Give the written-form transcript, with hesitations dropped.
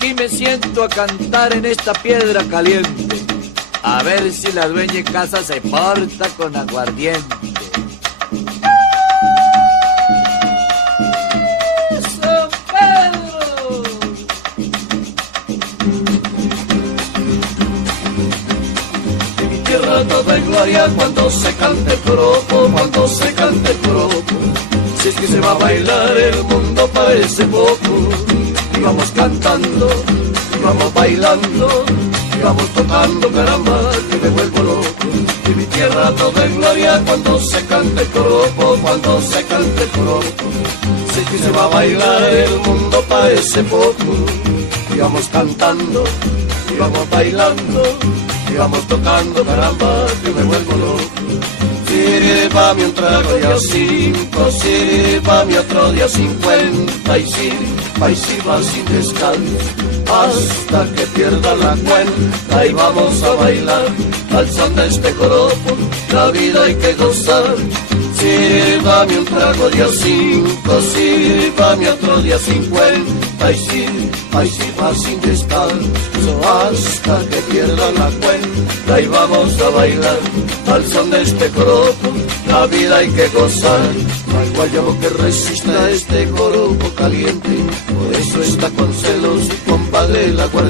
aquí me siento a cantar en esta piedra caliente, a ver si la dueña en casa se porta con aguardiente. ¡San Pedro! En mi tierra todo en gloria cuando se cante el joropo, cuando se cante el joropo. Si es que se va a bailar el mundo parece poco. Y vamos cantando, y vamos bailando, y vamos tocando, caramba, que me vuelvo loco. Y mi tierra toda en gloria cuando se cante el joropo, cuando se cante el joropo. Si es que se va a bailar el mundo parece poco. Y vamos cantando, y vamos bailando, y vamos tocando, caramba, que me vuelvo loco. Sírvame un trago de a 5, sírvame otro de a 50 y sirva sin descanso hasta que pierda la cuenta y vamos a bailar al son de este joropo, la vida hay que gozar. Sírvame un trago de a 5, sírvame otro de a 50 y sirva sin descanso hasta que pierda la cuenta y vamos a bailar al son de este joropo, la vida hay que gozar. No hay guayabo que resista este joropo caliente, por eso está con celos su compadre la guardia.